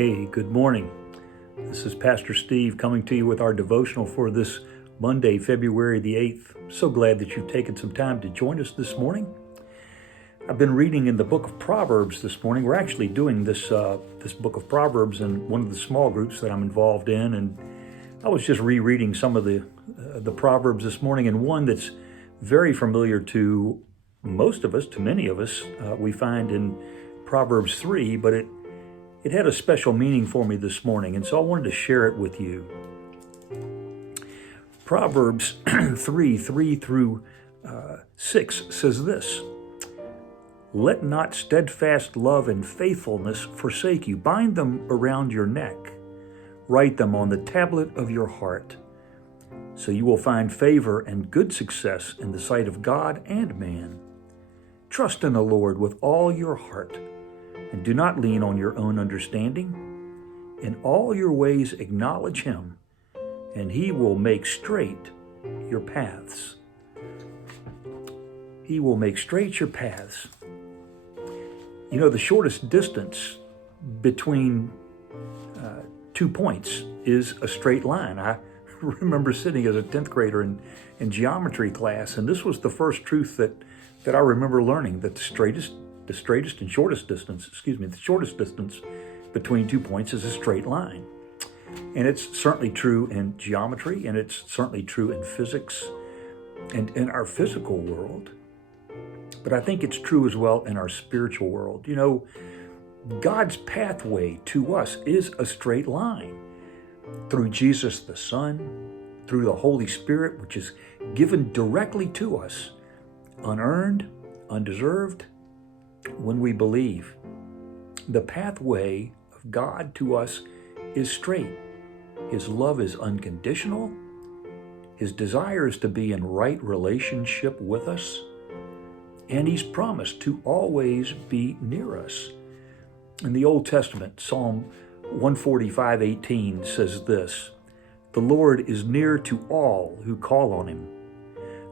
Hey, good morning. This is Pastor Steve coming to you with our devotional for this Monday, February the 8th. So glad that you've taken some time to join us this morning. I've been reading in the book of Proverbs this morning. We're actually doing this book of Proverbs in one of the small groups that I'm involved in, and I was just rereading some of the Proverbs this morning, and one that's very familiar to most of us, to many of us, we find in Proverbs 3, but it had a special meaning for me this morning, and so I wanted to share it with you. Proverbs 3 through 6 says this: "Let not steadfast love and faithfulness forsake you. Bind them around your neck. Write them on the tablet of your heart. So you will find favor and good success in the sight of God and man. Trust in the Lord with all your heart, and do not lean on your own understanding. In all your ways acknowledge him, and he will make straight your paths." He will make straight your paths. You know, the shortest distance between 2 points is a straight line. I remember sitting as a 10th grader in geometry class, and this was the first truth that I remember learning, that the shortest distance between 2 points is a straight line. And it's certainly true in geometry, and it's certainly true in physics and in our physical world. But I think it's true as well in our spiritual world. You know, God's pathway to us is a straight line. Through Jesus the Son, through the Holy Spirit, which is given directly to us, unearned, undeserved, when we believe. The pathway of God to us is straight. His love is unconditional. His desire is to be in right relationship with us. And he's promised to always be near us. In the Old Testament, Psalm 145:18 says this: "The Lord is near to all who call on him."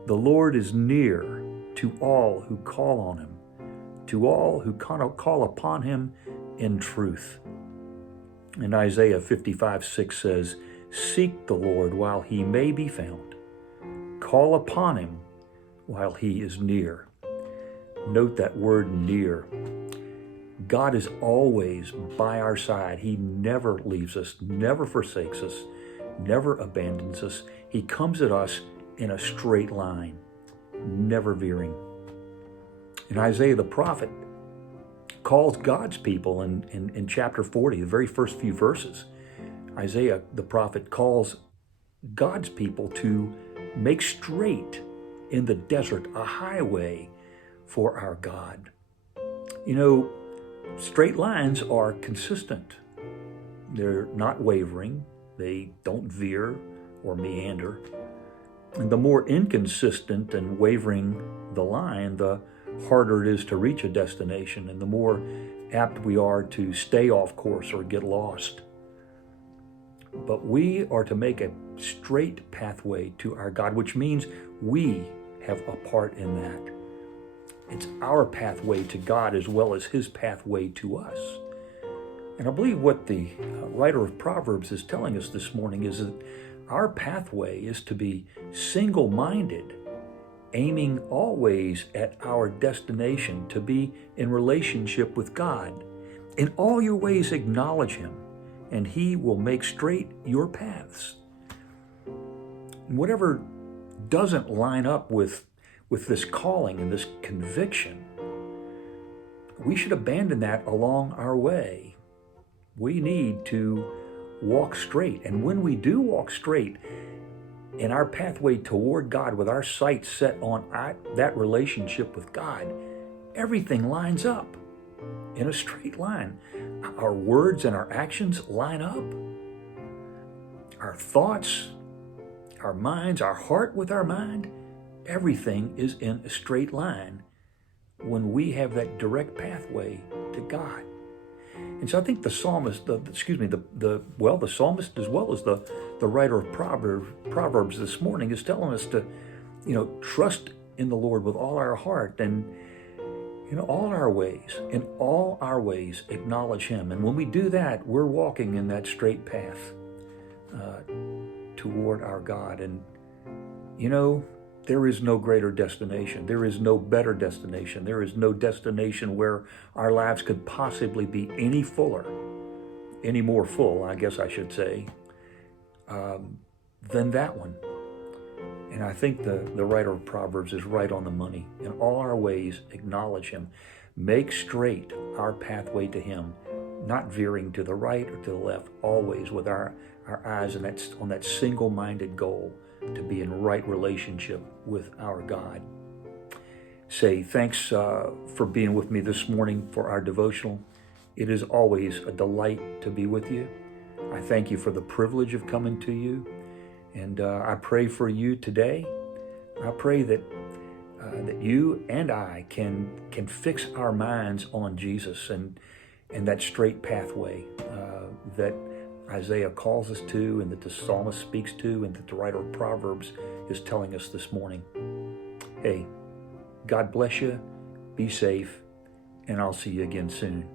The Lord is near to all who call on him, to all who call upon him in truth. And Isaiah 55:6 says, "Seek the Lord while he may be found. Call upon him while he is near." Note that word near. God is always by our side. He never leaves us, never forsakes us, never abandons us. He comes at us in a straight line, never veering. And Isaiah the prophet calls God's people in chapter 40, the very first few verses. Isaiah the prophet calls God's people to make straight in the desert a highway for our God. You know, straight lines are consistent. They're not wavering. They don't veer or meander. And the more inconsistent and wavering the line, the harder it is to reach a destination, and the more apt we are to stay off course or get lost. But we are to make a straight pathway to our God, which means we have a part in that. It's our pathway to God as well as his pathway to us. And I believe what the writer of Proverbs is telling us this morning is that our pathway is to be single-minded, aiming always at our destination, to be in relationship with God. In all your ways acknowledge him, and he will make straight your paths. And whatever doesn't line up with this calling and this conviction, we should abandon that along our way. We need to walk straight. And when we do walk straight in our pathway toward God, with our sights set on that relationship with God, everything lines up in a straight line. Our words and our actions line up. Our thoughts, our minds, our heart with our mind, everything is in a straight line when we have that direct pathway to God. And so I think the psalmist, the psalmist as well as the writer of Proverbs this morning is telling us to, trust in the Lord with all our heart. And In all our ways, acknowledge Him. And when we do that, we're walking in that straight path toward our God. And, there is no greater destination. There is no better destination. There is no destination where our lives could possibly be any more full, I guess I should say, than that one. And I think the writer of Proverbs is right on the money. In all our ways, acknowledge Him. Make straight our pathway to Him, not veering to the right or to the left, always with our eyes on that single-minded goal to be in right relationship with our God. Say thanks for being with me this morning for our devotional. It is always a delight to be with you. I thank you for the privilege of coming to you. And I pray for you today. I pray that you and I can fix our minds on Jesus and that straight pathway that Isaiah calls us to, and that the psalmist speaks to, and that the writer of Proverbs is telling us this morning. Hey, God bless you. Be safe, and I'll see you again soon.